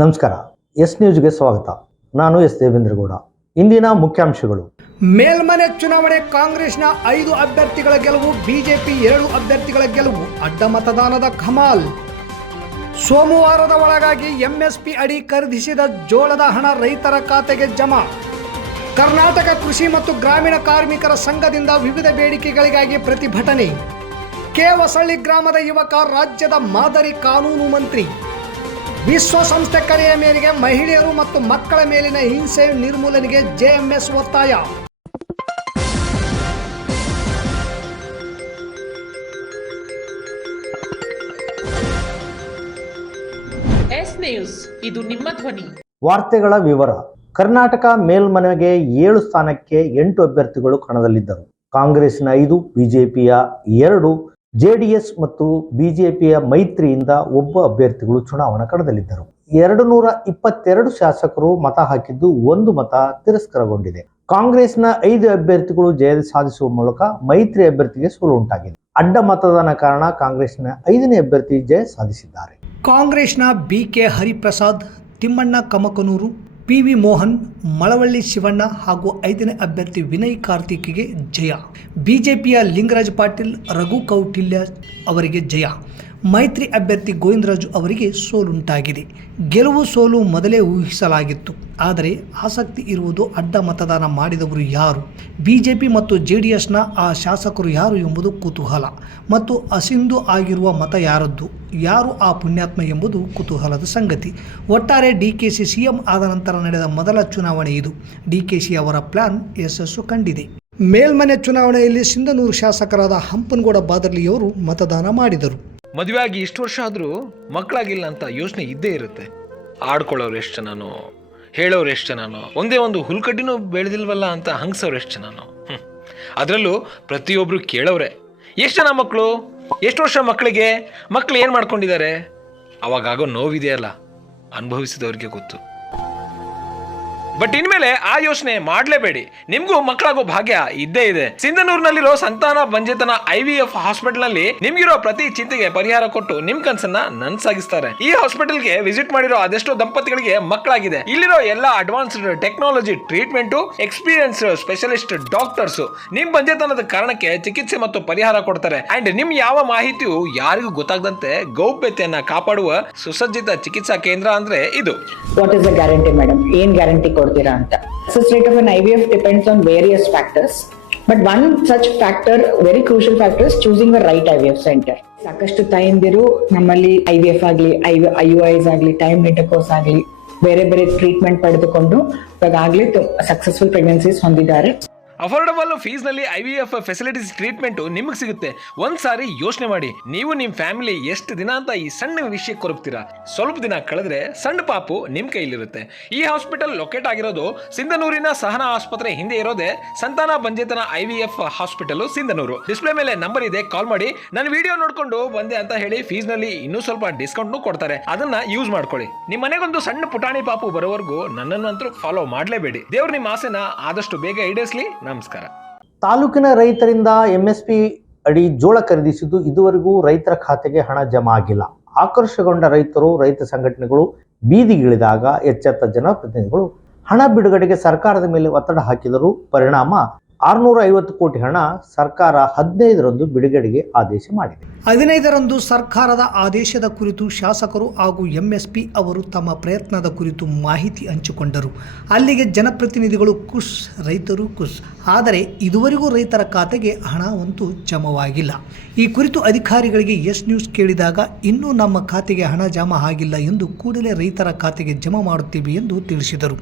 ನಮಸ್ಕಾರ. ಎಸ್ ನ್ಯೂಸ್ಗೆ ಸ್ವಾಗತ. ನಾನು ಎಸ್ ದೇವೇಂದ್ರಗೌಡ. ಇಂದಿನ ಮುಖ್ಯಾಂಶಗಳು. ಮೇಲ್ಮನೆ ಚುನಾವಣೆ ಕಾಂಗ್ರೆಸ್ನ 5 ಅಭ್ಯರ್ಥಿಗಳ ಗೆಲುವು, ಬಿಜೆಪಿ 2 ಅಭ್ಯರ್ಥಿಗಳ ಗೆಲುವು, ಅಡ್ಡ ಮತದಾನದ ಕಮಾಲ್. ಸೋಮವಾರದ ಒಳಗಾಗಿ ಎಂಎಸ್ಪಿ ಅಡಿ ಖರೀದಿಸಿದ ಜೋಳದ ಹಣ ರೈತರ ಖಾತೆಗೆ ಜಮಾ. ಕರ್ನಾಟಕ ಕೃಷಿ ಮತ್ತು ಗ್ರಾಮೀಣ ಕಾರ್ಮಿಕರ ಸಂಘದಿಂದ ವಿವಿಧ ಬೇಡಿಕೆಗಳಿಗಾಗಿ ಪ್ರತಿಭಟನೆ. ಕೇವಸಳ್ಳಿ ಗ್ರಾಮದ ಯುವಕ ರಾಜ್ಯದ ಮಾದರಿ ಕಾನೂನು ಮಂತ್ರಿ. ವಿಶ್ವಸಂಸ್ಥೆ ಕರೆಯ ಮೇರೆಗೆ ಮಹಿಳೆಯರು ಮತ್ತು ಮಕ್ಕಳ ಮೇಲಿನ ಹಿಂಸೆ ನಿರ್ಮೂಲನೆಗೆ ಜೆಎಂಎಸ್ ಒತ್ತಾಯ. ಎಸ್ ನ್ಯೂಸ್, ಇದು ನಿಮ್ಮ ಧ್ವನಿ. ವಾರ್ತೆಗಳ ವಿವರ. ಕರ್ನಾಟಕ ಮೇಲ್ಮನೆಗೆ 7 ಸ್ಥಾನಕ್ಕೆ 8 ಅಭ್ಯರ್ಥಿಗಳು ಕಣದಲ್ಲಿದ್ದರು. ಕಾಂಗ್ರೆಸ್ನ 5, ಬಿಜೆಪಿಯ 2, ಜೆಡಿಎಸ್ ಮತ್ತು ಬಿಜೆಪಿಯ ಮೈತ್ರಿಯಿಂದ ಒಬ್ಬ ಅಭ್ಯರ್ಥಿಗಳು ಚುನಾವಣಾ ಕಣದಲ್ಲಿದ್ದರು. 222 ಶಾಸಕರು ಮತ ಹಾಕಿದ್ದು 1 ಮತ ತಿರಸ್ಕೃತಗೊಂಡಿದೆ. ಕಾಂಗ್ರೆಸ್ನ 5 ಅಭ್ಯರ್ಥಿಗಳು ಜಯ ಸಾಧಿಸುವ ಮೂಲಕ ಮೈತ್ರಿ ಅಭ್ಯರ್ಥಿಗೆ ಸೋಲು ಉಂಟಾಗಿದೆ. ಅಡ್ಡ ಮತದಾನ ಕಾರಣ ಕಾಂಗ್ರೆಸ್ನ 5ನೇ ಅಭ್ಯರ್ಥಿ ಜಯ ಸಾಧಿಸಿದ್ದಾರೆ. ಕಾಂಗ್ರೆಸ್ನ ಬಿಕೆ ಹರಿಪ್ರಸಾದ್, ತಿಮ್ಮಣ್ಣ ಕಮಕನೂರು, ಪಿವಿ ಮೋಹನ್, ಮಳವಳ್ಳಿ ಶಿವಣ್ಣ ಹಾಗೂ 5ನೇ ಅಭ್ಯರ್ಥಿ ವಿನಯ್ ಕಾರ್ತಿಕ್ಗೆ ಜಯ. ಬಿಜೆಪಿಯ ಲಿಂಗರಾಜ್ ಪಾಟೀಲ್, ರಘು ಕೌಟಿಲ್ಯ ಅವರಿಗೆ ಜಯ. ಮೈತ್ರಿ ಅಭ್ಯರ್ಥಿ ಗೋವಿಂದರಾಜು ಅವರಿಗೆ ಸೋಲುಂಟಾಗಿದೆ. ಗೆಲುವು ಸೋಲು ಮೊದಲೇ ಊಹಿಸಲಾಗಿತ್ತು. ಆದರೆ ಆಸಕ್ತಿ ಇರುವುದು ಅಡ್ಡ ಮತದಾನ ಮಾಡಿದವರು ಯಾರು, ಬಿಜೆಪಿ ಮತ್ತು ಜೆಡಿಎಸ್ನ ಆ ಶಾಸಕರು ಯಾರು ಎಂಬುದು ಕುತೂಹಲ. ಮತ್ತು ಅಸಿಂಧು ಆಗಿರುವ ಮತ ಯಾರದ್ದು, ಯಾರು ಆ ಪುಣ್ಯಾತ್ಮ ಎಂಬುದು ಕುತೂಹಲದ ಸಂಗತಿ. ಒಟ್ಟಾರೆ ಡಿಕೆಶಿ ಸಿಎಂ ಆದ ನಂತರ ನಡೆದ ಮೊದಲ ಚುನಾವಣೆ ಇದು. ಡಿಕೆಶಿ ಅವರ ಪ್ಲಾನ್ ಯಶಸ್ಸು ಕಂಡಿದೆ. ಮೇಲ್ಮನೆ ಚುನಾವಣೆಯಲ್ಲಿ ಸಿಂಧನೂರು ಶಾಸಕರಾದ ಹಂಪನಗೌಡ ಬಾದರ್ಲಿಯವರು ಮತದಾನ ಮಾಡಿದರು. ಮದುವೆ ಆಗಿ ಇಷ್ಟು ವರ್ಷ ಆದರೂ ಮಕ್ಕಳಾಗಿಲ್ಲ ಅಂತ ಯೋಚನೆ ಇದ್ದೇ ಇರುತ್ತೆ. ಆಡ್ಕೊಳ್ಳೋರು ಎಷ್ಟು ಜನನೋ, ಹೇಳೋರು ಎಷ್ಟು ಜನನೋ, ಒಂದೇ ಒಂದು ಹುಲ್ಕಡ್ಡಿನೂ ಬೆಳೆದಿಲ್ವಲ್ಲ ಅಂತ ಹಂಗ್ಸೋರು ಎಷ್ಟು ಜನನೋ. ಅದರಲ್ಲೂ ಪ್ರತಿಯೊಬ್ಬರು ಕೇಳೋರೆ, ಎಷ್ಟು ಜನ ಮಕ್ಕಳು, ಎಷ್ಟು ವರ್ಷ ಮಕ್ಕಳಿಗೆ, ಮಕ್ಕಳು ಏನು ಮಾಡ್ಕೊಂಡಿದ್ದಾರೆ. ಅವಾಗಾಗೋ ನೋವಿದೆಯಲ್ಲ, ಅನುಭವಿಸಿದವ್ರಿಗೆ ಗೊತ್ತು. ಬಟ್ ಇನ್ಮೇಲೆ ಆ ಯೋಚನೆ ಮಾಡಲೇಬೇಡಿ. ನಿಮ್ಗೂ ಮಕ್ಕಳಾಗೋ ಭಾಗ್ಯ ಇದ್ದೇ ಇದೆ. ಸಿಂಧನೂರಿನಲ್ಲಿರೋ ಸಂತಾನ ಬಂಜೇತನ IVF ಹಾಸ್ಪಿಟಲ್ ನಲ್ಲಿ ನಿಮ್ಗಿರೋ ಪ್ರತಿ ಚಿಂತೆಗೆ ಪರಿಹಾರ ಕೊಟ್ಟು ನಿಮ್ ಕನ್ಸನ್ನ ನನ್ಸಾಗಿಸ್ತಾರೆ. ಈ ಹಾಸ್ಪಿಟಲ್ಗೆ ವಿಸಿಟ್ ಮಾಡಿರೋ ಅದೆಷ್ಟೋ ದಂಪತಿಗಳಿಗೆ ಮಕ್ಕಳಾಗಿದೆ. ಇಲ್ಲಿರೋ ಎಲ್ಲ advanced technology treatment, experience specialist doctors ನಿಮ್ ಬಂಜೇತನದ ಕಾರಣಕ್ಕೆ ಚಿಕಿತ್ಸೆ ಮತ್ತು ಪರಿಹಾರ ಕೊಡ್ತಾರೆ. ಅಂಡ್ ನಿಮ್ ಯಾವ ಮಾಹಿತಿಯು ಯಾರಿಗೂ ಗೊತ್ತಾಗದಂತೆ ಗೌಪ್ಯತೆಯನ್ನ ಕಾಪಾಡುವ ಸುಸಜ್ಜಿತ ಚಿಕಿತ್ಸಾ ಕೇಂದ್ರ ಅಂದ್ರೆ ಇದು. What is the guarantee, madam? ಏನ್ ಗ್ಯಾರಂಟಿ ಕೊಡ್ತೀರಾ ಅಂತ? Success rate of an IVF depends on various factors, but one such factor, very crucial factor, is choosing the right IVF center. ಸಾಕಷ್ಟು ತಾಯಂದಿರು ನಮ್ಮಲ್ಲಿ IVF ಆಗಲಿ, IUIs ಆಗಲಿ, ಟೈಮ್ ಇಂಟರ್ಕೋರ್ಸ್ ಆಗಲಿ, ಬೇರೆ ಬೇರೆ ಟ್ರೀಟ್ಮೆಂಟ್ ಪಡೆದುಕೊಂಡು ಇವಾಗಲೇ ಸಕ್ಸಸ್ಫುಲ್ ಪ್ರೆಗ್ನೆನ್ಸೀಸ್ ಹೊಂದಿದ್ದಾರೆ. ಅಫೋರ್ಡಬಲ್ ಫೀಸ್ ನಲ್ಲಿ IVF ಫೆಸಿಲಿಟೀಸ್ ಟ್ರೀಟ್ಮೆಂಟ್ ನಿಮಗೆ ಸಿಗುತ್ತೆ. ಒಂದ್ಸಾರಿ ಯೋಚನೆ ಮಾಡಿ, ನೀವು ನಿಮ್ ಫ್ಯಾಮಿಲಿ ಎಷ್ಟು ದಿನ ಅಂತ ಈ ಸಣ್ಣ ವಿಷಯಕ್ಕೆ ಕೊರಗ್ತೀರಾ. ಸ್ವಲ್ಪ ದಿನ ಕಳೆದ್ರೆ ಸಣ್ಣ ಪಾಪು ನಿಮ್ ಕೈಲಿರುತ್ತೆ. ಈ ಹಾಸ್ಪಿಟಲ್ ಲೊಕೇಟ್ ಆಗಿರೋದು ಸಿಂಧನೂರಿನ ಸಹನಾ ಆಸ್ಪತ್ರೆ ಹಿಂದೆ ಇರೋದೇ ಸಂತಾನ ಬಂಜೇತನ IVF ಹಾಸ್ಪಿಟಲ್ ಸಿಂಧನೂರು. ಡಿಸ್ಪ್ಲೇ ಮೇಲೆ ನಂಬರ್ ಇದೆ, ಕಾಲ್ ಮಾಡಿ. ನನ್ನ ವಿಡಿಯೋ ನೋಡ್ಕೊಂಡು ಬಂದೆ ಅಂತ ಹೇಳಿ ಫೀಸ್ ನಲ್ಲಿ ಇನ್ನೂ ಸ್ವಲ್ಪ ಡಿಸ್ಕೌಂಟ್ ಕೊಡ್ತಾರೆ. ಅದನ್ನ ಯೂಸ್ ಮಾಡ್ಕೊಳ್ಳಿ. ನಿಮ್ಮ ಮನೆಗೊಂದು ಸಣ್ಣ ಪುಟಾಣಿ ಪಾಪು ಬರೋವರೆಗೂ ನನ್ನನ್ನಂತೂ ಫಾಲೋ ಮಾಡಲೇಬೇಡಿ. ದೇವ್ರು ನಿಮ್ಮ ಆಸೆನ ಆದಷ್ಟು ಬೇಗ ಈಡೇರಿಸಲಿ. ನಮಸ್ಕಾರ. ತಾಲೂಕಿನ ರೈತರಿಂದ MSP ಅಡಿ ಜೋಳ ಖರೀದಿಸಿದ್ದು ಇದುವರೆಗೂ ರೈತರ ಖಾತೆಗೆ ಹಣ ಜಮಾ ಆಗಿಲ್ಲ. ಆಕ್ರೋಶಗೊಂಡ ರೈತರು, ರೈತ ಸಂಘಟನೆಗಳು ಬೀದಿಗಿಳಿದಾಗ ಎಚ್ಚೆತ್ತ ಜನಪ್ರತಿನಿಧಿಗಳು ಹಣ ಬಿಡುಗಡೆಗೆ ಸರ್ಕಾರದ ಮೇಲೆ ಒತ್ತಡ ಹಾಕಿದರು. ಪರಿಣಾಮ 650 ಕೋಟಿ ಹಣ ಸರ್ಕಾರ 15ರಂದು ಬಿಡುಗಡೆಗೆ ಆದೇಶ ಮಾಡಿದೆ. 15ರಂದು ಸರ್ಕಾರದ ಆದೇಶದ ಕುರಿತು ಶಾಸಕರು ಹಾಗೂ MSP ಅವರು ತಮ್ಮ ಪ್ರಯತ್ನದ ಕುರಿತು ಮಾಹಿತಿ ಹಂಚಿಕೊಂಡರು. ಅಲ್ಲಿಗೆ ಜನಪ್ರತಿನಿಧಿಗಳು ಖುಷ್, ರೈತರು ಖುಷ್. ಆದರೆ ಇದುವರೆಗೂ ರೈತರ ಖಾತೆಗೆ ಹಣ ಅಂತೂ ಜಮವಾಗಿಲ್ಲ. ಈ ಕುರಿತು ಅಧಿಕಾರಿಗಳಿಗೆ ಎಸ್ ನ್ಯೂಸ್ ಕೇಳಿದಾಗ ಇನ್ನೂ ನಮ್ಮ ಖಾತೆಗೆ ಹಣ ಜಮಾ ಆಗಿಲ್ಲ ಎಂದು ಕೂಡಲೇ ರೈತರ ಖಾತೆಗೆ ಜಮಾ ಮಾಡುತ್ತೇವೆ ಎಂದು ತಿಳಿಸಿದರು.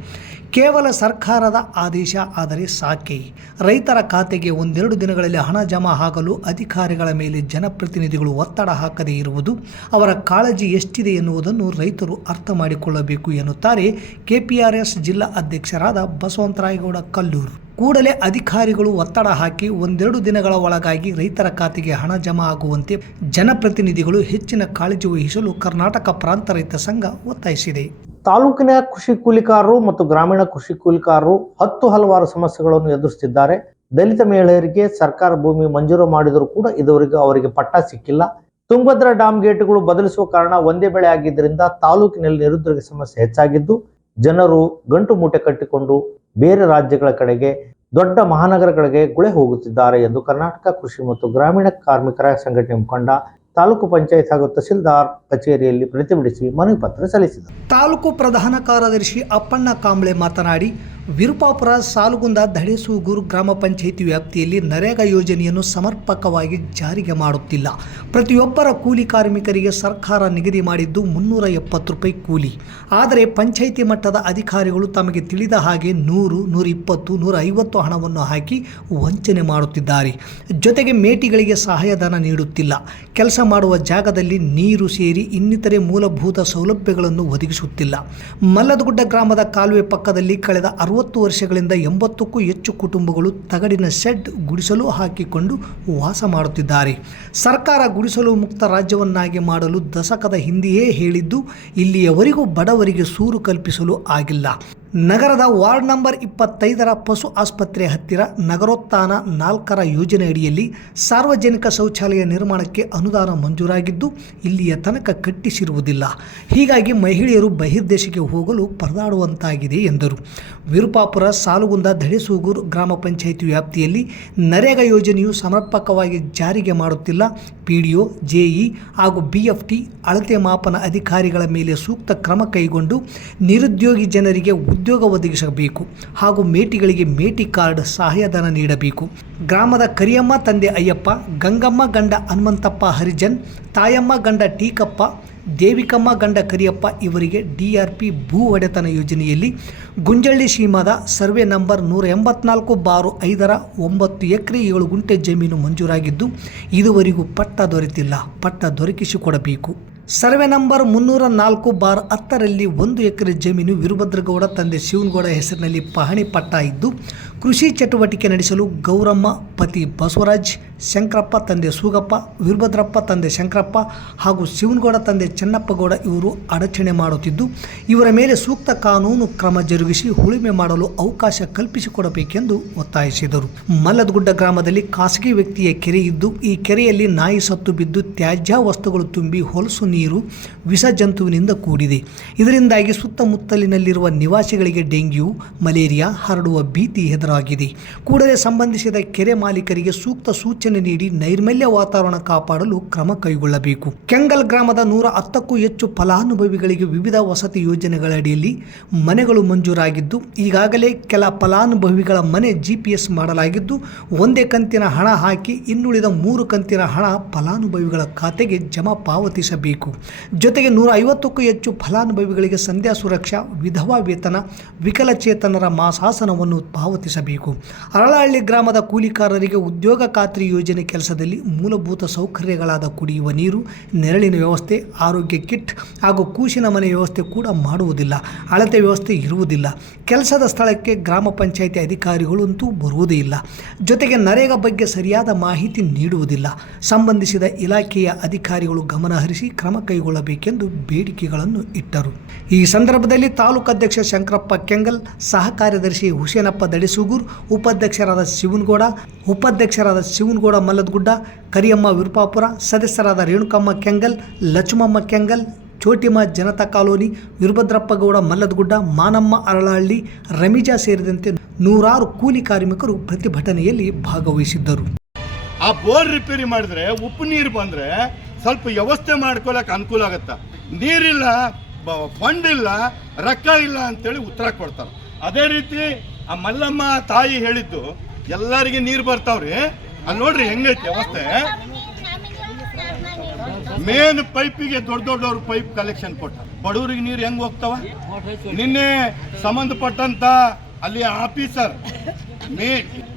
ಕೇವಲ ಸರ್ಕಾರದ ಆದೇಶ ಆದರೆ ಸಾಕೆ. ರೈತರ ಖಾತೆಗೆ 1-2 ದಿನಗಳಲ್ಲಿ ಹಣ ಜಮಾ ಆಗಲು ಅಧಿಕಾರಿಗಳ ಮೇಲೆ ಜನಪ್ರತಿನಿಧಿಗಳು ಒತ್ತಡ ಹಾಕದೇ ಇರುವುದು ಅವರ ಕಾಳಜಿ ಎಷ್ಟಿದೆ ಎನ್ನುವುದನ್ನು ರೈತರು ಅರ್ಥ ಮಾಡಿಕೊಳ್ಳಬೇಕು ಎನ್ನುತ್ತಾರೆ KPRS ಜಿಲ್ಲಾ ಅಧ್ಯಕ್ಷರಾದ ಬಸವಂತರಾಯಗೌಡ ಕಲ್ಲೂರು. ಕೂಡಲೇ ಅಧಿಕಾರಿಗಳು ಒತ್ತಡ ಹಾಕಿ 1-2 ದಿನಗಳ ಒಳಗಾಗಿ ರೈತರ ಖಾತೆಗೆ ಹಣ ಜಮಾ ಆಗುವಂತೆ ಜನಪ್ರತಿನಿಧಿಗಳು ಹೆಚ್ಚಿನ ಕಾಳಜಿ ವಹಿಸಲು ಕರ್ನಾಟಕ ಪ್ರಾಂತ ರೈತ ಸಂಘ ಒತ್ತಾಯಿಸಿದೆ. ತಾಲೂಕಿನ ಕೃಷಿ ಕೂಲಿಕಾರರು ಮತ್ತು ಗ್ರಾಮೀಣ ಕೃಷಿ ಕೂಲಿಕಾರರು ಹಲವಾರು ಸಮಸ್ಯೆಗಳನ್ನು ಎದುರಿಸುತ್ತಿದ್ದಾರೆ. ದಲಿತ ಮಹಿಳೆಯರಿಗೆ ಸರ್ಕಾರ ಭೂಮಿ ಮಂಜೂರು ಮಾಡಿದರೂ ಕೂಡ ಇದುವರೆಗೂ ಅವರಿಗೆ ಪಟ್ಟ ಸಿಕ್ಕಿಲ್ಲ. ತುಂಗಭದ್ರಾ ಡ್ಯಾಮ್ ಗೇಟ್ಗಳು ಬದಲಿಸುವ ಕಾರಣ ಒಂದೇ ಬೆಳೆ ಆಗಿದ್ದರಿಂದ ತಾಲೂಕಿನಲ್ಲಿ ನಿರುದ್ಯೋಗ ಸಮಸ್ಯೆ ಹೆಚ್ಚಾಗಿದ್ದು ಜನರು ಗಂಟು ಮೂಟೆ ಕಟ್ಟಿಕೊಂಡು ಬೇರೆ ರಾಜ್ಯಗಳ ಕಡೆಗೆ ದೊಡ್ಡ ಮಹಾನಗರಗಳಿಗೆ ಗುಳೆ ಹೋಗುತ್ತಿದ್ದಾರೆ ಎಂದು ಕರ್ನಾಟಕ ಕೃಷಿ ಮತ್ತು ಗ್ರಾಮೀಣ ಕಾರ್ಮಿಕರ ಸಂಘಟನೆ ಮುಖಂಡ ತಾಲೂಕು ಪಂಚಾಯತ್ ಹಾಗೂ ತಹಸೀಲ್ದಾರ್ ಕಚೇರಿಯಲ್ಲಿ ಪ್ರತಿಭಟಿಸಿ ಮನವಿ ಪತ್ರ ಸಲ್ಲಿಸಿದರು. ತಾಲೂಕು ಪ್ರಧಾನ ಕಾರ್ಯದರ್ಶಿ ಅಪ್ಪಣ್ಣ ಕಾಂಬ್ಳೆ ಮಾತನಾಡಿ, ವಿರುಪಾಪುರ ಸಾಲುಗುಂದ ದಡೇಸೂಗೂರು ಗ್ರಾಮ ಪಂಚಾಯಿತಿ ವ್ಯಾಪ್ತಿಯಲ್ಲಿ ನರೇಗಾ ಯೋಜನೆಯನ್ನು ಸಮರ್ಪಕವಾಗಿ ಜಾರಿಗೆ ಮಾಡುತ್ತಿಲ್ಲ. ಪ್ರತಿಯೊಬ್ಬರ ಕೂಲಿ ಕಾರ್ಮಿಕರಿಗೆ ಸರ್ಕಾರ ನಿಗದಿ ಮಾಡಿದ್ದು 370 ರೂಪಾಯಿ ಕೂಲಿ. ಆದರೆ ಪಂಚಾಯಿತಿ ಮಟ್ಟದ ಅಧಿಕಾರಿಗಳು ತಮಗೆ ತಿಳಿದ ಹಾಗೆ 100, 120, 150 ಹಣವನ್ನು ಹಾಕಿ ವಂಚನೆ ಮಾಡುತ್ತಿದ್ದಾರೆ. ಜೊತೆಗೆ ಮೇಟಿಗಳಿಗೆ ಸಹಾಯಧನ ನೀಡುತ್ತಿಲ್ಲ. ಕೆಲಸ ಮಾಡುವ ಜಾಗದಲ್ಲಿ ನೀರು ಸೇರಿ ಇನ್ನಿತರೆ ಮೂಲಭೂತ ಸೌಲಭ್ಯಗಳನ್ನು ಒದಗಿಸುತ್ತಿಲ್ಲ. ಮಲ್ಲದಗುಡ್ಡ ಗ್ರಾಮದ ಕಾಲುವೆ ಪಕ್ಕದಲ್ಲಿ ಕಳೆದ 60 ವರ್ಷಗಳಿಂದ 80ಕ್ಕೂ ಹೆಚ್ಚು ಕುಟುಂಬಗಳು ತಗಡಿನ ಶೆಡ್ ಗುಡಿಸಲು ಹಾಕಿಕೊಂಡು ವಾಸ ಮಾಡುತ್ತಿದ್ದಾರೆ. ಸರ್ಕಾರ ಗುಡಿಸಲು ಮುಕ್ತ ರಾಜ್ಯವನ್ನಾಗಿ ಮಾಡಲು ದಶಕದ ಹಿಂದೆಯೇ ಹೇಳಿದ್ದು ಇಲ್ಲಿಯವರೆಗೂ ಬಡವರಿಗೆ ಸೂರು ಕಲ್ಪಿಸಲು ಆಗಿಲ್ಲ. ನಗರದ ವಾರ್ಡ್ ನಂಬರ್ 25ರ ಪಶು ಆಸ್ಪತ್ರೆ ಹತ್ತಿರ ನಗರೋತ್ಥಾನ 4ರ ಯೋಜನೆ ಅಡಿಯಲ್ಲಿ ಸಾರ್ವಜನಿಕ ಶೌಚಾಲಯ ನಿರ್ಮಾಣಕ್ಕೆ ಅನುದಾನ ಮಂಜೂರಾಗಿದ್ದು ಇಲ್ಲಿಯ ತನಕ ಕಟ್ಟಿಸಿರುವುದಿಲ್ಲ. ಹೀಗಾಗಿ ಮಹಿಳೆಯರು ಬಹಿರ್ದೇಶಕ್ಕೆ ಹೋಗಲು ಪರದಾಡುವಂತಾಗಿದೆ ಎಂದರು. ವಿರುಪಾಪುರ ಸಾಲುಗುಂದ ದಡೇಸೂಗೂರು ಗ್ರಾಮ ಪಂಚಾಯಿತಿ ವ್ಯಾಪ್ತಿಯಲ್ಲಿ ನರೇಗಾ ಯೋಜನೆಯು ಸಮರ್ಪಕವಾಗಿ ಜಾರಿಗೆ ಮಾಡುತ್ತಿಲ್ಲ. ಪಿಡಿಒ, ಜೆಇ ಹಾಗೂ ಬಿಎಫ್ಟಿ ಅಳತೆ ಮಾಪನ ಅಧಿಕಾರಿಗಳ ಮೇಲೆ ಸೂಕ್ತ ಕ್ರಮ ಕೈಗೊಂಡು ನಿರುದ್ಯೋಗಿ ಜನರಿಗೆ ಉದ್ಯೋಗ ಒದಗಿಸಬೇಕು ಹಾಗೂ ಮೇಟಿಗಳಿಗೆ ಮೇಟಿ ಕಾರ್ಡ್ ಸಹಾಯಧನ ನೀಡಬೇಕು. ಗ್ರಾಮದ ಕರಿಯಮ್ಮ ತಂದೆ ಅಯ್ಯಪ್ಪ, ಗಂಗಮ್ಮ ಗಂಡ ಹನುಮಂತಪ್ಪ ಹರಿಜನ್, ತಾಯಮ್ಮ ಗಂಡ ಟೀಕಪ್ಪ, ದೇವಿಕಮ್ಮ ಗಂಡ ಕರಿಯಪ್ಪ ಇವರಿಗೆ DRP ಭೂ ಒಡೆತನ ಯೋಜನೆಯಲ್ಲಿ ಗುಂಜಳ್ಳಿ ಸೀಮಾದ ಸರ್ವೆ ನಂಬರ್ 184/5ರ 9 ಎಕರೆ 7 ಗುಂಟೆ ಜಮೀನು ಮಂಜೂರಾಗಿದ್ದು ಇದುವರೆಗೂ ಪಟ್ಟ ದೊರೆತಿಲ್ಲ. ಪಟ್ಟ ದೊರಕಿಸಿಕೊಡಬೇಕು. ಸರ್ವೆ ನಂಬರ್ 304/10ರಲ್ಲಿ 1 ಎಕರೆ ಜಮೀನು ವೀರಭದ್ರಗೌಡ ತಂದೆ ಶಿವನಗೌಡ ಹೆಸರಿನಲ್ಲಿ ಪಹಣಿ ಪಟ್ಟ ಇದ್ದು ಕೃಷಿ ಚಟುವಟಿಕೆ ನಡೆಸಲು ಗೌರಮ್ಮ ಪತಿ ಬಸವರಾಜ್, ಶಂಕರಪ್ಪ ತಂದೆ ಸೂಗಪ್ಪ, ವೀರಭದ್ರಪ್ಪ ತಂದೆ ಶಂಕರಪ್ಪ ಹಾಗೂ ಶಿವನಗೌಡ ತಂದೆ ಚೆನ್ನಪ್ಪಗೌಡ ಇವರು ಅಡಚಣೆ ಮಾಡುತ್ತಿದ್ದು ಇವರ ಮೇಲೆ ಸೂಕ್ತ ಕಾನೂನು ಕ್ರಮ ಜರುಗಿಸಿ ಉಳುಮೆ ಮಾಡಲು ಅವಕಾಶ ಕಲ್ಪಿಸಿಕೊಡಬೇಕೆಂದು ಒತ್ತಾಯಿಸಿದರು. ಮಲ್ಲದಗುಡ್ಡ ಗ್ರಾಮದಲ್ಲಿ ಖಾಸಗಿ ವ್ಯಕ್ತಿಯ ಕೆರೆ ಇದ್ದು ಈ ಕೆರೆಯಲ್ಲಿ ನಾಯಿ ಸತ್ತು ಬಿದ್ದು ತ್ಯಾಜ್ಯ ವಸ್ತುಗಳು ತುಂಬಿ ಹೊಲಸು ನೀರು ವಿಷ ಜಂತುವಿನಿಂದ ಕೂಡಿದೆ. ಇದರಿಂದಾಗಿ ಸುತ್ತಮುತ್ತಲಿನಲ್ಲಿರುವ ನಿವಾಸಿಗಳಿಗೆ ಡೆಂಗ್ಯೂ, ಮಲೇರಿಯಾ ಹರಡುವ ಭೀತಿ ಎದುರಾಗಿದೆ. ಕೂಡಲೇ ಸಂಬಂಧಿಸಿದ ಕೆರೆ ಮಾಲೀಕರಿಗೆ ಸೂಕ್ತ ಸೂಚನೆ ನೀಡಿ ನೈರ್ಮಲ್ಯ ವಾತಾವರಣ ಕಾಪಾಡಲು ಕ್ರಮ ಕೈಗೊಳ್ಳಬೇಕು. ಕೆಂಗಲ್ ಗ್ರಾಮದ 110ಕ್ಕೂ ಹೆಚ್ಚು ಫಲಾನುಭವಿಗಳಿಗೆ ವಿವಿಧ ವಸತಿ ಯೋಜನೆಗಳಡಿಯಲ್ಲಿ ಮನೆಗಳು ಮಂಜೂರಾಗಿದ್ದು ಈಗಾಗಲೇ ಕೆಲ ಫಲಾನುಭವಿಗಳ ಮನೆ GPS ಮಾಡಲಾಗಿದ್ದು ಒಂದೇ ಕಂತಿನ ಹಣ ಹಾಕಿ ಇನ್ನುಳಿದ 3 ಕಂತಿನ ಹಣ ಫಲಾನುಭವಿಗಳ ಖಾತೆಗೆ ಜಮಾ ಪಾವತಿಸಬೇಕು. ಜೊತೆಗೆ 150ಕ್ಕೂ ಹೆಚ್ಚು ಫಲಾನುಭವಿಗಳಿಗೆ ಸಂಧ್ಯಾ ಸುರಕ್ಷಾ, ವಿಧವಾ ವೇತನ, ವಿಕಲಚೇತನರ ಮಾಸಾಸನವನ್ನು ಪಾವತಿಸಬೇಕು. ಅರಳಹಳ್ಳಿ ಗ್ರಾಮದ ಕೂಲಿಕಾರರಿಗೆ ಉದ್ಯೋಗ ಖಾತ್ರಿ ಯೋಜನೆ ಕೆಲಸದಲ್ಲಿ ಮೂಲಭೂತ ಸೌಕರ್ಯಗಳಾದ ಕುಡಿಯುವ ನೀರು, ನೆರಳಿನ ವ್ಯವಸ್ಥೆ, ಆರೋಗ್ಯ ಕಿಟ್ ಹಾಗೂ ಕೂಸಿನ ಮನೆ ವ್ಯವಸ್ಥೆ ಕೂಡ ಮಾಡುವುದಿಲ್ಲ. ಅಳತೆ ವ್ಯವಸ್ಥೆ ಇರುವುದಿಲ್ಲ. ಕೆಲಸದ ಸ್ಥಳಕ್ಕೆ ಗ್ರಾಮ ಪಂಚಾಯಿತಿ ಅಧಿಕಾರಿಗಳಂತೂ ಬರುವುದೇ ಇಲ್ಲ. ಜೊತೆಗೆ ನರೇಗಾ ಬಗ್ಗೆ ಸರಿಯಾದ ಮಾಹಿತಿ ನೀಡುವುದಿಲ್ಲ. ಸಂಬಂಧಿಸಿದ ಇಲಾಖೆಯ ಅಧಿಕಾರಿಗಳು ಗಮನಹರಿಸಿ ಕ್ರಮ ಕೈಗೊಳ್ಳಬೇಕೆಂದು ಬೇಡಿಕೆಗಳನ್ನು ಇಟ್ಟರು. ಈ ಸಂದರ್ಭದಲ್ಲಿ ತಾಲೂಕು ಅಧ್ಯಕ್ಷ ಶಂಕರಪ್ಪ ಕೆಂಗಲ್, ಸಹ ಕಾರ್ಯದರ್ಶಿ ಹುಸೇನಪ್ಪ ದಡೇಸೂಗೂರು, ಉಪಾಧ್ಯಕ್ಷರಾದ ಶಿವನಗೌಡ ಮಲ್ಲದಗುಡ್ಡ, ಕರಿಯಮ್ಮ ವಿರುಪಾಪುರ, ಸದಸ್ಯರಾದ ರೇಣುಕಮ್ಮ ಕೆಂಗಲ್, ಲಕ್ಷ್ಮಮ್ಮ ಕೆಂಗಲ್, ಚೋಟಿಮ ಜನತಾ ಕಾಲೋನಿ, ವೀರಭದ್ರಪ್ಪಗೌಡ ಮಲ್ಲದಗುಡ್ಡ, ಮಾನಮ್ಮ ಅರಳಹಳ್ಳಿ, ರಮಿಜಾ ಸೇರಿದಂತೆ 100 ಕೂಲಿ ಕಾರ್ಮಿಕರು ಪ್ರತಿಭಟನೆಯಲ್ಲಿ ಭಾಗವಹಿಸಿದ್ದರು. ಆ ಬೋರ್ ರಿಪೇರಿ ಮಾಡಿದ್ರೆ ಉಪ್ಪು ನೀರು ಬಂದರೆ ಸ್ವಲ್ಪ ವ್ಯವಸ್ಥೆ ಮಾಡ್ಕೊಳಕ್ಕೆ ಅನುಕೂಲ ಆಗುತ್ತೆ. ನೀರಿಲ್ಲ, ಫಂಡ್ ಇಲ್ಲ, ರೊಕ್ಕ ಇಲ್ಲ ಅಂತೇಳಿ ಉತ್ತರ ಕೊಡ್ತಾರೆ. ಅದೇ ರೀತಿ ಆ ಮಲ್ಲಮ್ಮ ತಾಯಿ ಹೇಳಿದ್ದು ಎಲ್ಲರಿಗೆ ನೀರು ಬರ್ತಾವ್ರಿ. ಅಲ್ಲಿ ನೋಡ್ರಿ ಹೆಂಗೈತಿ ವ್ಯವಸ್ಥೆ. ಮೇನ್ ಪೈಪಿಗೆ ದೊಡ್ಡವ್ರ ಪೈಪ್ ಕಲೆಕ್ಷನ್ ಕೊಟ್ಟ ಬಡವರಿಗೆ ನೀರು ಹೆಂಗ್ ಹೋಗ್ತಾವ? ನಿನ್ನೆ ಸಂಬಂಧಪಟ್ಟಂತ ಅಲ್ಲಿ ಆಫೀಸರ್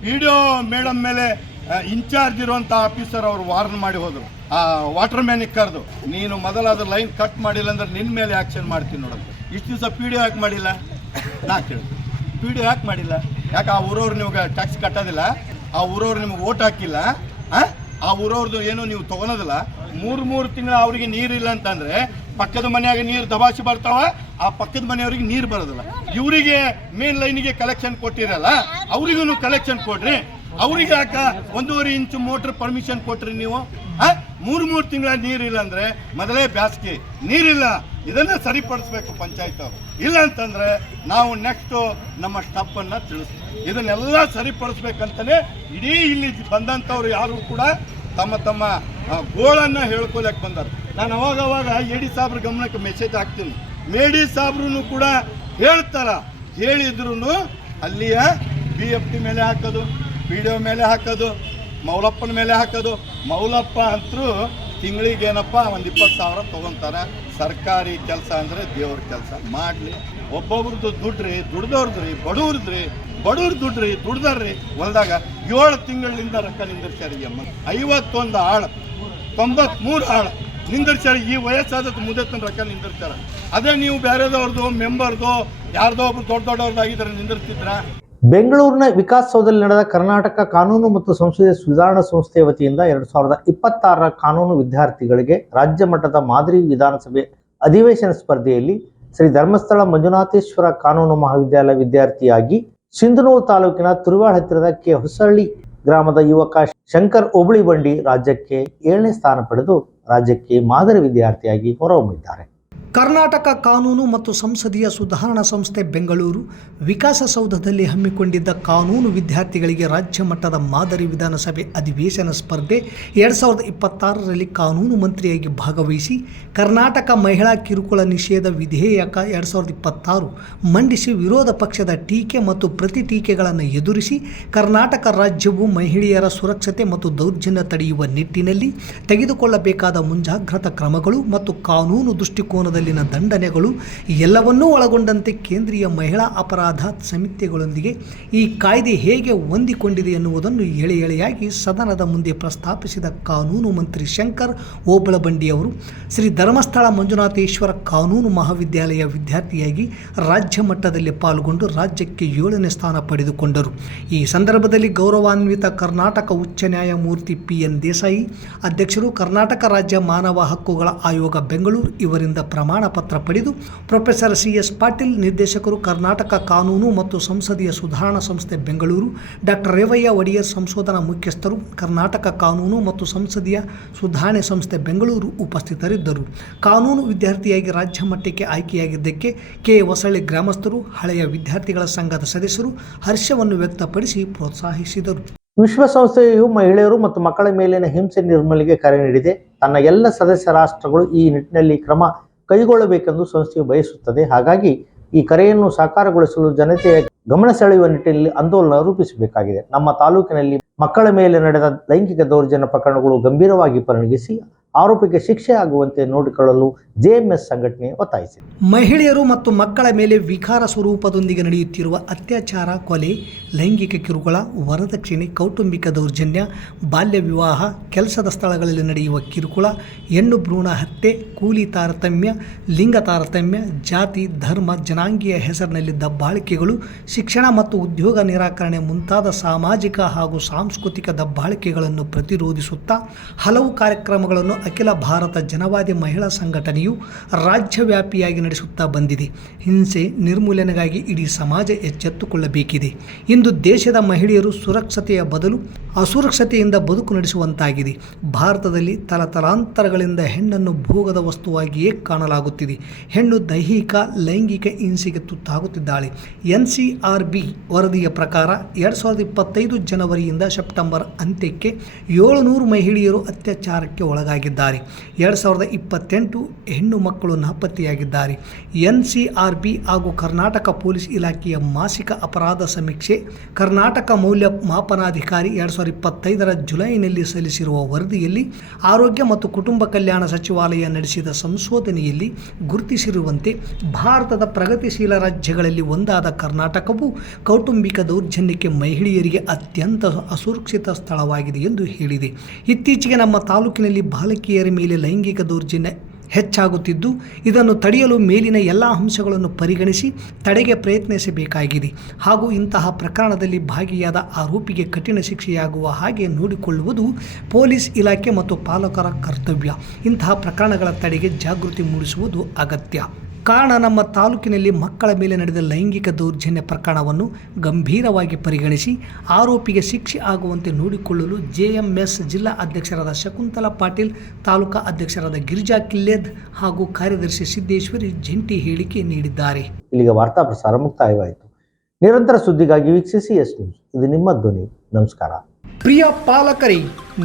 PDO ಮೇಡಮ್ ಮೇಲೆ ಇನ್ಚಾರ್ಜ್ ಇರುವಂತ ಆಫೀಸರ್ ಅವರು ವಾರ್ನ್ ಮಾಡಿ ಹೋದ್ರು. ಆ ವಾಟರ್ ಮ್ಯಾನಿಗೆ ಕರೆದು, ನೀನು ಮೊದಲಾದ ಲೈನ್ ಕಟ್ ಮಾಡಿಲ್ಲ ಅಂದ್ರೆ ನಿನ್ನ ಮೇಲೆ ಆಕ್ಷನ್ ಮಾಡ್ತೀನಿ ನೋಡೋದು. ಇಷ್ಟು ದಿವಸ PDO ಯಾಕೆ ಮಾಡಿಲ್ಲ? ನಾ ಕೇಳಿ PDO ಯಾಕೆ ಮಾಡಿಲ್ಲ? ಯಾಕೆ ಆ ಊರವ್ರು ನಿಮ್ಗೆ ಟ್ಯಾಕ್ಸ್ ಕಟ್ಟೋದಿಲ್ಲ? ಆ ಊರವ್ರು ನಿಮ್ಗೆ ಓಟ್ ಹಾಕಿಲ್ಲ? ಆ ಊರವ್ರದ್ದು ಏನು ನೀವು ತಗೊಳೋದಿಲ್ಲ? 3 ತಿಂಗಳು ಅವ್ರಿಗೆ ನೀರಿಲ್ಲ ಅಂತಂದ್ರೆ ಪಕ್ಕದ ಮನೆಯಾಗ ನೀರು ದಬಾಸಿ ಬರ್ತಾವ, ಆ ಪಕ್ಕದ ಮನೆಯವ್ರಿಗೆ ನೀರು ಬರೋದಿಲ್ಲ. ಇವರಿಗೆ ಮೇನ್ ಲೈನಿಗೆ ಕಲೆಕ್ಷನ್ ಕೊಟ್ಟಿರಲ್ಲ, ಅವ್ರಿಗೂ ಕಲೆಕ್ಷನ್ ಕೊಡ್ರಿ. ಅವ್ರಿಗೆ ಯಾಕ 1.5 ಇಂಚು ಮೋಟರ್ ಪರ್ಮಿಷನ್ ಕೊಟ್ರಿ ನೀವು? ಮೂರು ತಿಂಗಳ ನೀರಿಲ್ಲ ಅಂದ್ರೆ ಮೊದಲೇ ಬ್ಯಾಸ್ಗೆ ನೀರಿಲ್ಲ. ಇದನ್ನ ಸರಿಪಡಿಸ್ಬೇಕು ಪಂಚಾಯತ್ ಅವರು. ಇಲ್ಲ ಅಂತಂದ್ರೆ ನಾವು ನೆಕ್ಸ್ಟ್ ನಮ್ಮ ಸ್ಟೆಪ್ ಅನ್ನ ತಿಳಿಸ್ತೀವಿ. ಇದನ್ನೆಲ್ಲ ಸರಿಪಡಿಸ್ಬೇಕಂತಾನೆ ಇಡೀ ಇಲ್ಲಿ ಬಂದಂಥವ್ರು ಯಾರು ಕೂಡ ತಮ್ಮ ಗೋಳನ್ನ ಹೇಳ್ಕೊಳಕ್ ಬಂದಾರ. ನಾನು ಅವಾಗ ಎಡಿ ಸಾಬ್ರ ಗಮನಕ್ಕೆ ಮೆಸೇಜ್ ಹಾಕ್ತೀನಿ. ಮೇಡಿ ಸಾಬ್ರು ಕೂಡ ಹೇಳ್ತಾರ, ಹೇಳಿದ್ರು ಅಲ್ಲಿಯ BFT ಮೇಲೆ ಹಾಕೋದು, PDO ಮೇಲೆ ಹಾಕೋದು, ಮೌಲಪ್ಪನ ಮೇಲೆ ಹಾಕೋದು. ಮೌಲಪ್ಪ ಅಂತರೂ ತಿಂಗಳಿಗೇನಪ್ಪ ಒಂದು 20,000 ತೊಗೊತಾರೆ. ಸರ್ಕಾರಿ ಕೆಲಸ ಅಂದರೆ ದೇವ್ರ ಕೆಲಸ ಮಾಡಲಿ. ಒಬ್ಬೊಬ್ರದ್ದು ದುಡ್ಡ್ರಿ, ದುಡ್ದವ್ರದ್ರಿ, ಬಡವ್ರ ದುಡ್ಡ್ರಿ, ದುಡ್ದಾರ್ರಿ. ಹೊಲ್ದಾಗ 7 ತಿಂಗಳಿಂದ ರೊಕ್ಕ ನಿಂದಿರ್ಸ್ಯಾರ. 51 ಆಳು, 93 ಆಳು ನಿಂದಿರ್ಸ್ಯಾರ. ಈ ವಯಸ್ಸಾದ ಮುದತ್ತಿನ ರೊಕ್ಕ ನಿಂದಿರ್ಸ್ಯಾರ. ಅದೇ ನೀವು ಬೇರೆದವ್ರದ್ದು ಮೆಂಬರ್ದು ಯಾರ್ದೋ ಒಬ್ರು ದೊಡ್ಡವರಾಗಿದ್ದಾರೆ ನಿಂದಿರ್ತಿದ್ರ. ಬೆಂಗಳೂರಿನ ವಿಕಾಸಸೌಧದಲ್ಲಿ ನಡೆದ ಕರ್ನಾಟಕ ಕಾನೂನು ಮತ್ತು ಸಂಸದೀಯ ಸುಧಾರಣಾ ಸಂಸ್ಥೆಯ ವತಿಯಿಂದ 2026 ಕಾನೂನು ವಿದ್ಯಾರ್ಥಿಗಳಿಗೆ ರಾಜ್ಯ ಮಟ್ಟದ ಮಾದರಿ ವಿಧಾನಸಭೆ ಅಧಿವೇಶನ ಸ್ಪರ್ಧೆಯಲ್ಲಿ ಶ್ರೀ ಧರ್ಮಸ್ಥಳ ಮಂಜುನಾಥೇಶ್ವರ ಕಾನೂನು ಮಹಾವಿದ್ಯಾಲಯ ವಿದ್ಯಾರ್ಥಿಯಾಗಿ ಸಿಂಧನೂರು ತಾಲೂಕಿನ ತುರುವಾಳ ಹತ್ತಿರದ ಹೊಸಳ್ಳಿ ಗ್ರಾಮದ ಯುವಕ ಶಂಕರ್ ಓಬಳಿ ಬಂಡಿ ರಾಜ್ಯಕ್ಕೆ 7ನೇ ಸ್ಥಾನ ಪಡೆದು ರಾಜ್ಯಕ್ಕೆ ಮಾದರಿ ವಿದ್ಯಾರ್ಥಿಯಾಗಿ ಹೊರಹೊಮ್ಮಿದ್ದಾರೆ. ಕರ್ನಾಟಕ ಕಾನೂನು ಮತ್ತು ಸಂಸದೀಯ ಸುಧಾರಣಾ ಸಂಸ್ಥೆ ಬೆಂಗಳೂರು ವಿಕಾಸಸೌಧದಲ್ಲಿ ಹಮ್ಮಿಕೊಂಡಿದ್ದ ಕಾನೂನು ವಿದ್ಯಾರ್ಥಿಗಳಿಗೆ ರಾಜ್ಯ ಮಟ್ಟದ ಮಾದರಿ ವಿಧಾನಸಭೆ ಅಧಿವೇಶನ ಸ್ಪರ್ಧೆ 2026ರಲ್ಲಿ ಕಾನೂನು ಮಂತ್ರಿಯಾಗಿ ಭಾಗವಹಿಸಿ ಕರ್ನಾಟಕ ಮಹಿಳಾ ಕಿರುಕುಳ ನಿಷೇಧ ವಿಧೇಯಕ 2026 ಮಂಡಿಸಿ ವಿರೋಧ ಪಕ್ಷದ ಟೀಕೆ ಮತ್ತು ಪ್ರತಿ ಟೀಕೆಗಳನ್ನು ಎದುರಿಸಿ ಕರ್ನಾಟಕ ರಾಜ್ಯವು ಮಹಿಳೆಯರ ಸುರಕ್ಷತೆ ಮತ್ತು ದೌರ್ಜನ್ಯ ತಡೆಯುವ ನಿಟ್ಟಿನಲ್ಲಿ ತೆಗೆದುಕೊಳ್ಳಬೇಕಾದ ಮುಂಜಾಗ್ರತಾ ಕ್ರಮಗಳು ಮತ್ತು ಕಾನೂನು ದೃಷ್ಟಿಕೋನದಲ್ಲಿ ದಂಡನೆಗಳು ಎಲ್ಲವನ್ನೂ ಒಳಗೊಂಡಂತೆ ಕೇಂದ್ರೀಯ ಮಹಿಳಾ ಅಪರಾಧ ಸಮಿತಿಗಳೊಂದಿಗೆ ಈ ಕಾಯ್ದೆ ಹೇಗೆ ಹೊಂದಿಕೊಂಡಿದೆ ಎನ್ನುವುದನ್ನು ಎಳೆಯಾಗಿ ಸದನದ ಮುಂದೆ ಪ್ರಸ್ತಾಪಿಸಿದ ಕಾನೂನು ಮಂತ್ರಿ ಶಂಕರ್ ಓಬಳಬಂಡಿ ಅವರು ಶ್ರೀ ಧರ್ಮಸ್ಥಳ ಮಂಜುನಾಥೇಶ್ವರ ಕಾನೂನು ಮಹಾವಿದ್ಯಾಲಯ ವಿದ್ಯಾರ್ಥಿಯಾಗಿ ರಾಜ್ಯ ಮಟ್ಟದಲ್ಲಿ ಪಾಲ್ಗೊಂಡು ರಾಜ್ಯಕ್ಕೆ 7ನೇ ಸ್ಥಾನ ಪಡೆದುಕೊಂಡರು. ಈ ಸಂದರ್ಭದಲ್ಲಿ ಗೌರವಾನ್ವಿತ ಕರ್ನಾಟಕ ಉಚ್ಚ ನ್ಯಾಯಮೂರ್ತಿ PN ದೇಸಾಯಿ ಅಧ್ಯಕ್ಷರು, ಕರ್ನಾಟಕ ರಾಜ್ಯ ಮಾನವ ಹಕ್ಕುಗಳ ಆಯೋಗ ಬೆಂಗಳೂರು ಇವರಿಂದ ಪ್ರಮಾಣ ಪತ್ರ ಪಡೆದು ಪ್ರೊಫೆಸರ್ CS ಪಾಟೀಲ್ ನಿರ್ದೇಶಕರು, ಕರ್ನಾಟಕ ಕಾನೂನು ಮತ್ತು ಸಂಸದೀಯ ಸುಧಾರಣಾ ಸಂಸ್ಥೆ ಬೆಂಗಳೂರು ಡಾಕ್ಟರ್ ರೇವಯ್ಯ ಒಡೆಯರ್ ಸಂಶೋಧನಾ ಮುಖ್ಯಸ್ಥರು, ಕರ್ನಾಟಕ ಕಾನೂನು ಮತ್ತು ಸಂಸದೀಯ ಸುಧಾರಣೆ ಸಂಸ್ಥೆ ಬೆಂಗಳೂರು ಉಪಸ್ಥಿತರಿದ್ದರು. ಕಾನೂನು ವಿದ್ಯಾರ್ಥಿಯಾಗಿ ರಾಜ್ಯ ಮಟ್ಟಕ್ಕೆ ಆಯ್ಕೆಯಾಗಿದ್ದಕ್ಕೆ ಹೊಸಳ್ಳಿ ಗ್ರಾಮಸ್ಥರು, ಹಳೆಯ ವಿದ್ಯಾರ್ಥಿಗಳ ಸಂಘದ ಸದಸ್ಯರು ಹರ್ಷವನ್ನು ವ್ಯಕ್ತಪಡಿಸಿ ಪ್ರೋತ್ಸಾಹಿಸಿದರು. ವಿಶ್ವಸಂಸ್ಥೆಯು ಮಹಿಳೆಯರು ಮತ್ತು ಮಕ್ಕಳ ಮೇಲಿನ ಹಿಂಸೆ ನಿರ್ಮೂಲನೆಗೆ ಕರೆ ನೀಡಿದೆ. ತನ್ನ ಎಲ್ಲ ಸದಸ್ಯ ರಾಷ್ಟ್ರಗಳು ಈ ನಿಟ್ಟಿನಲ್ಲಿ ಕ್ರಮ ಕೈಗೊಳ್ಳಬೇಕೆಂದು ಸಂಸ್ಥೆಯು ಬಯಸುತ್ತದೆ. ಹಾಗಾಗಿ ಈ ಕರೆಯನ್ನು ಸಾಕಾರಗೊಳಿಸಲು ಜನತೆಯ ಗಮನ ಸೆಳೆಯುವ ನಿಟ್ಟಿನಲ್ಲಿ ಆಂದೋಲನ ರೂಪಿಸಬೇಕಾಗಿದೆ. ನಮ್ಮ ತಾಲೂಕಿನಲ್ಲಿ ಮಕ್ಕಳ ಮೇಲೆ ನಡೆದ ಲೈಂಗಿಕ ದೌರ್ಜನ್ಯ ಪ್ರಕರಣಗಳು ಗಂಭೀರವಾಗಿ ಪರಿಗಣಿಸಿ ಆರೋಪಿಗೆ ಶಿಕ್ಷೆ ಆಗುವಂತೆ ನೋಡಿಕೊಳ್ಳಲು JMS ಸಂಘಟನೆ ಒತ್ತಾಯಿಸಿದೆ. ಮಹಿಳೆಯರು ಮತ್ತು ಮಕ್ಕಳ ಮೇಲೆ ವಿಕಾರ ಸ್ವರೂಪದೊಂದಿಗೆ ನಡೆಯುತ್ತಿರುವ ಅತ್ಯಾಚಾರ, ಕೊಲೆ, ಲೈಂಗಿಕ ಕಿರುಕುಳ, ವರದಕ್ಷಿಣೆ, ಕೌಟುಂಬಿಕ ದೌರ್ಜನ್ಯ, ಬಾಲ್ಯ ವಿವಾಹ, ಕೆಲಸದ ಸ್ಥಳಗಳಲ್ಲಿ ನಡೆಯುವ ಕಿರುಕುಳ, ಹೆಣ್ಣು ಭ್ರೂಣ ಹತ್ಯೆ, ಕೂಲಿ ತಾರತಮ್ಯ, ಲಿಂಗ ತಾರತಮ್ಯ, ಜಾತಿ, ಧರ್ಮ, ಜನಾಂಗೀಯ ಹೆಸರಿನಲ್ಲಿ ದಬ್ಬಾಳಿಕೆಗಳು, ಶಿಕ್ಷಣ ಮತ್ತು ಉದ್ಯೋಗ ನಿರಾಕರಣೆ ಮುಂತಾದ ಸಾಮಾಜಿಕ ಹಾಗೂ ಸಾಂಸ್ಕೃತಿಕ ದಬ್ಬಾಳಿಕೆಗಳನ್ನು ಪ್ರತಿರೋಧಿಸುತ್ತಾ ಹಲವು ಕಾರ್ಯಕ್ರಮಗಳನ್ನು ಅಖಿಲ ಭಾರತ ಜನವಾದಿ ಮಹಿಳಾ ಸಂಘಟನೆಯು ರಾಜ್ಯವ್ಯಾಪಿಯಾಗಿ ನಡೆಸುತ್ತಾ ಬಂದಿದೆ. ಹಿಂಸೆ ನಿರ್ಮೂಲನೆಗಾಗಿ ಇಡೀ ಸಮಾಜ ಎಚ್ಚೆತ್ತುಕೊಳ್ಳಬೇಕಿದೆ. ಇಂದು ದೇಶದ ಮಹಿಳೆಯರು ಸುರಕ್ಷತೆಯ ಬದಲು ಅಸುರಕ್ಷತೆಯಿಂದ ಬದುಕು ನಡೆಸುವಂತಾಗಿದೆ. ಭಾರತದಲ್ಲಿ ತಲತಲಾಂತರಗಳಿಂದ ಹೆಣ್ಣನ್ನು ಭೋಗದ ವಸ್ತುವಾಗಿಯೇ ಕಾಣಲಾಗುತ್ತಿದೆ. ಹೆಣ್ಣು ದೈಹಿಕ ಲೈಂಗಿಕ ಹಿಂಸೆಗೆ ತುತ್ತಾಗುತ್ತಿದ್ದಾಳೆ. NCRB ವರದಿಯ ಪ್ರಕಾರ 2025 ಜನವರಿಯಿಂದ ಸೆಪ್ಟೆಂಬರ್ ಅಂತ್ಯಕ್ಕೆ 700 ಮಹಿಳೆಯರು ಅತ್ಯಾಚಾರಕ್ಕೆ ಒಳಗಾಗಿದ್ದಾರೆ. 2028 ಹೆಣ್ಣು ಮಕ್ಕಳು ನಾಪತ್ತೆಯಾಗಿದ್ದಾರೆ. NCRB ಹಾಗೂ ಕರ್ನಾಟಕ ಪೊಲೀಸ್ ಇಲಾಖೆಯ ಮಾಸಿಕ ಅಪರಾಧ ಸಮೀಕ್ಷೆ ಕರ್ನಾಟಕ ಮೌಲ್ಯ ಮಾಪನಾಧಿಕಾರಿ 2025 ಜುಲೈನಲ್ಲಿ ಸಲ್ಲಿಸಿರುವ ವರದಿಯಲ್ಲಿ ಆರೋಗ್ಯ ಮತ್ತು ಕುಟುಂಬ ಕಲ್ಯಾಣ ಸಚಿವಾಲಯ ನಡೆಸಿದ ಸಂಶೋಧನೆಯಲ್ಲಿ ಗುರುತಿಸಿರುವಂತೆ ಭಾರತದ ಪ್ರಗತಿಶೀಲ ರಾಜ್ಯಗಳಲ್ಲಿ ಒಂದಾದ ಕರ್ನಾಟಕವು ಕೌಟುಂಬಿಕ ದೌರ್ಜನ್ಯಕ್ಕೆ ಮಹಿಳೆಯರಿಗೆ ಅತ್ಯಂತ ಅಸುರಕ್ಷಿತ ಸ್ಥಳವಾಗಿದೆ ಎಂದು ಹೇಳಿದೆ. ಇತ್ತೀಚೆಗೆ ನಮ್ಮ ತಾಲೂಕಿನಲ್ಲಿ ಬಾಲಕಿಯರ ಮೇಲೆ ಲೈಂಗಿಕ ದೌರ್ಜನ್ಯ ಹೆಚ್ಚಾಗುತ್ತಿದ್ದು, ಇದನ್ನು ತಡೆಯಲು ಮೇಲಿನ ಎಲ್ಲ ಅಂಶಗಳನ್ನು ಪರಿಗಣಿಸಿ ತಡೆಗೆ ಪ್ರಯತ್ನಿಸಬೇಕಾಗಿದೆ ಹಾಗೂ ಇಂತಹ ಪ್ರಕರಣದಲ್ಲಿ ಭಾಗಿಯಾದ ಆರೋಪಿಗೆ ಕಠಿಣ ಶಿಕ್ಷೆಯಾಗುವ ಹಾಗೆ ನೋಡಿಕೊಳ್ಳುವುದು ಪೊಲೀಸ್ ಇಲಾಖೆ ಮತ್ತು ಪಾಲಕರ ಕರ್ತವ್ಯ. ಇಂತಹ ಪ್ರಕರಣಗಳ ತಡೆಗೆ ಜಾಗೃತಿ ಮೂಡಿಸುವುದು ಅಗತ್ಯ. ಕಾರಣ ನಮ್ಮ ತಾಲೂಕಿನಲ್ಲಿ ಮಕ್ಕಳ ಮೇಲೆ ನಡೆದ ಲೈಂಗಿಕ ದೌರ್ಜನ್ಯ ಪ್ರಕರಣವನ್ನು ಗಂಭೀರವಾಗಿ ಪರಿಗಣಿಸಿ ಆರೋಪಿಗೆ ಶಿಕ್ಷೆ ಆಗುವಂತೆ ನೋಡಿಕೊಳ್ಳಲು JMS ಜಿಲ್ಲಾ ಅಧ್ಯಕ್ಷರಾದ ಶಕುಂತಲಾ ಪಾಟೀಲ್, ತಾಲೂಕಾ ಅಧ್ಯಕ್ಷರಾದ ಗಿರಿಜಾ ಕಿಲ್ಲೇದ್ ಹಾಗೂ ಕಾರ್ಯದರ್ಶಿ ಸಿದ್ದೇಶ್ವರಿ ಜಂಟಿ ಹೇಳಿಕೆ ನೀಡಿದ್ದಾರೆ. ಇಲ್ಲಿಗೆ ವಾರ್ತಾ ಪ್ರಸಾರ ಮುಕ್ತಾಯವಾಯಿತು. ನಿರಂತರ ಸುದ್ದಿಗಾಗಿ ವೀಕ್ಷಿಸಿ ಎಸ್ ನ್ಯೂಸ್. ಇದು ನಿಮ್ಮ ಧ್ವನಿ. ನಮಸ್ಕಾರ. ಪ್ರಿಯ ಪಾಲಕರೇ,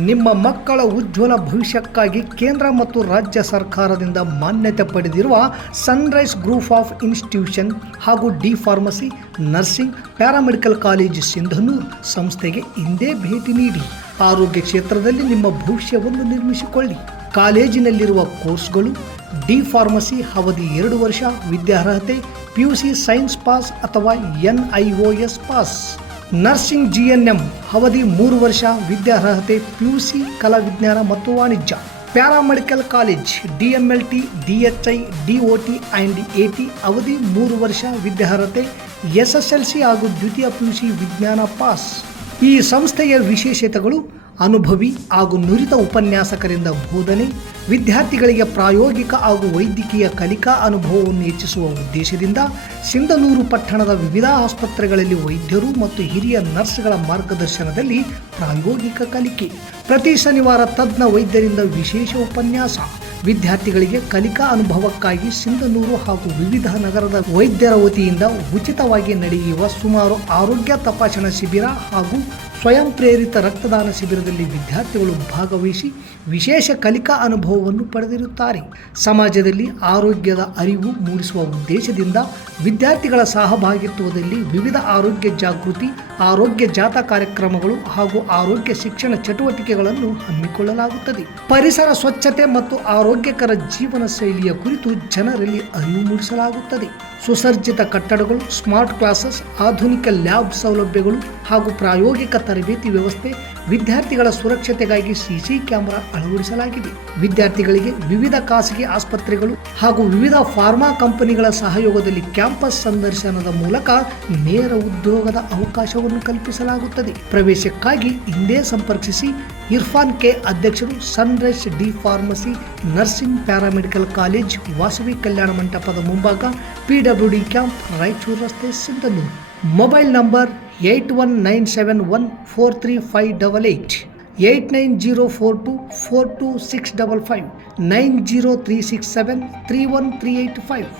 ನಿಮ್ಮ ಮಕ್ಕಳ ಉಜ್ವಲ ಭವಿಷ್ಯಕ್ಕಾಗಿ ಕೇಂದ್ರ ಮತ್ತು ರಾಜ್ಯ ಸರ್ಕಾರದಿಂದ ಮಾನ್ಯತೆ ಪಡೆದಿರುವ ಸನ್ರೈಸ್ ಗ್ರೂಪ್ ಆಫ್ ಇನ್ಸ್ಟಿಟ್ಯೂಷನ್ ಹಾಗೂ D pharmacy, nursing, paramedical college Sindhanur ಸಂಸ್ಥೆಗೆ ಇಂದೇ ಭೇಟಿ ನೀಡಿ ಆರೋಗ್ಯ ಕ್ಷೇತ್ರದಲ್ಲಿ ನಿಮ್ಮ ಭವಿಷ್ಯವನ್ನು ನಿರ್ಮಿಸಿಕೊಳ್ಳಿ. ಕಾಲೇಜಿನಲ್ಲಿರುವ ಕೋರ್ಸ್ಗಳು: ಡಿ ಫಾರ್ಮಸಿ ಅವಧಿ 2 ವರ್ಷ, ವಿದ್ಯಾರ್ಹತೆ PUC ಸೈನ್ಸ್ ಪಾಸ್ ಅಥವಾ NIOS ಪಾಸ್. ನರ್ಸಿಂಗ್ GNM ಅವಧಿ 3 ವರ್ಷ, ವಿದ್ಯಾರ್ಹತೆ PUC ಕಲಾ ವಿಜ್ಞಾನ ಮತ್ತು ವಾಣಿಜ್ಯ. Paramedical college DMLT, DHI, DOT and AT ಅವಧಿ 3 ವರ್ಷ, ವಿದ್ಯಾರ್ಹತೆ SSLC ಹಾಗೂ ದ್ವಿತೀಯ PUC ವಿಜ್ಞಾನ ಪಾಸ್. ಈ ಸಂಸ್ಥೆಯ ವಿಶೇಷತೆಗಳು: ಅನುಭವಿ ಹಾಗೂ ನುರಿತ ಉಪನ್ಯಾಸಕರಿಂದ ಬೋಧನೆ, ವಿದ್ಯಾರ್ಥಿಗಳಿಗೆ ಪ್ರಾಯೋಗಿಕ ಹಾಗೂ ವೈದ್ಯಕೀಯ ಕಲಿಕಾ ಅನುಭವವನ್ನು ಹೆಚ್ಚಿಸುವ ಉದ್ದೇಶದಿಂದ ಸಿಂಧನೂರು ಪಟ್ಟಣದ ವಿವಿಧ ಆಸ್ಪತ್ರೆಗಳಲ್ಲಿ ವೈದ್ಯರು ಮತ್ತು ಹಿರಿಯ ನರ್ಸ್ಗಳ ಮಾರ್ಗದರ್ಶನದಲ್ಲಿ ಪ್ರಾಯೋಗಿಕ ಕಲಿಕೆ. ಪ್ರತಿ ಶನಿವಾರ ತಜ್ಞ ವೈದ್ಯರಿಂದ ವಿಶೇಷ ಉಪನ್ಯಾಸ. ವಿದ್ಯಾರ್ಥಿಗಳಿಗೆ ಕಲಿಕಾ ಅನುಭವಕ್ಕಾಗಿ ಸಿಂಧನೂರು ಹಾಗೂ ವಿವಿಧ ನಗರದ ವೈದ್ಯರ ವತಿಯಿಂದ ಉಚಿತವಾಗಿ ನಡೆಯುವ ಸುಮಾರು ಆರೋಗ್ಯ ತಪಾಸಣಾ ಶಿಬಿರ ಹಾಗೂ ಸ್ವಯಂ ಪ್ರೇರಿತ ರಕ್ತದಾನ ಶಿಬಿರದಲ್ಲಿ ವಿದ್ಯಾರ್ಥಿಗಳು ಭಾಗವಹಿಸಿ ವಿಶೇಷ ಕಲಿಕಾ ಅನುಭವವನ್ನು ಪಡೆದಿರುತ್ತಾರೆ. ಸಮಾಜದಲ್ಲಿ ಆರೋಗ್ಯದ ಅರಿವು ಮೂಡಿಸುವ ಉದ್ದೇಶದಿಂದ ವಿದ್ಯಾರ್ಥಿಗಳ ಸಹಭಾಗಿತ್ವದಲ್ಲಿ ವಿವಿಧ ಆರೋಗ್ಯ ಜಾಗೃತಿ, ಆರೋಗ್ಯ ಜಾಥಾ ಕಾರ್ಯಕ್ರಮಗಳು ಹಾಗೂ ಆರೋಗ್ಯ ಶಿಕ್ಷಣ ಚಟುವಟಿಕೆಗಳನ್ನು ಹಮ್ಮಿಕೊಳ್ಳಲಾಗುತ್ತದೆ. ಪರಿಸರ ಸ್ವಚ್ಛತೆ ಮತ್ತು ಆರೋಗ್ಯಕರ ಜೀವನ ಶೈಲಿಯ ಕುರಿತು ಜನರಲ್ಲಿ ಅರಿವು ಮೂಡಿಸಲಾಗುತ್ತದೆ. ಸುಸಜ್ಜಿತ ಕಟ್ಟಡಗಳು, ಸ್ಮಾರ್ಟ್ ಕ್ಲಾಸಸ್, ಆಧುನಿಕ ಲ್ಯಾಬ್ ಸೌಲಭ್ಯಗಳು ಹಾಗೂ ಪ್ರಾಯೋಗಿಕ ತರಬೇತಿ ವ್ಯವಸ್ಥೆ. ವಿದ್ಯಾರ್ಥಿಗಳ ಸುರಕ್ಷತೆಗಾಗಿ CC ಕ್ಯಾಮೆರಾ ಅಳವಡಿಸಲಾಗಿದೆ. ವಿದ್ಯಾರ್ಥಿಗಳಿಗೆ ವಿವಿಧ ಖಾಸಗಿ ಆಸ್ಪತ್ರೆಗಳು ಹಾಗೂ ವಿವಿಧ ಫಾರ್ಮಾ ಕಂಪನಿಗಳ ಸಹಯೋಗದಲ್ಲಿ ಕ್ಯಾಂಪಸ್ ಸಂದರ್ಶನದ ಮೂಲಕ ನೇರ ಉದ್ಯೋಗದ ಅವಕಾಶವನ್ನು ಕಲ್ಪಿಸಲಾಗುತ್ತದೆ. ಪ್ರವೇಶಕ್ಕಾಗಿ ಹಿಂದೆ ಸಂಪರ್ಕಿಸಿ. ಇರ್ಫಾನ್ K, ಅಧ್ಯಕ್ಷರು, sunrise D pharmacy, nursing, paramedical college, Vasavi ಕಲ್ಯಾಣ ಮಂಟಪದ ಮುಂಭಾಗ, PWD ಕ್ಯಾಂಪ್, ರಾಯಚೂರು ರಸ್ತೆ, ಸಿಂಧನೂರು. Mobile number 8197143588, 8904242655, 903673135.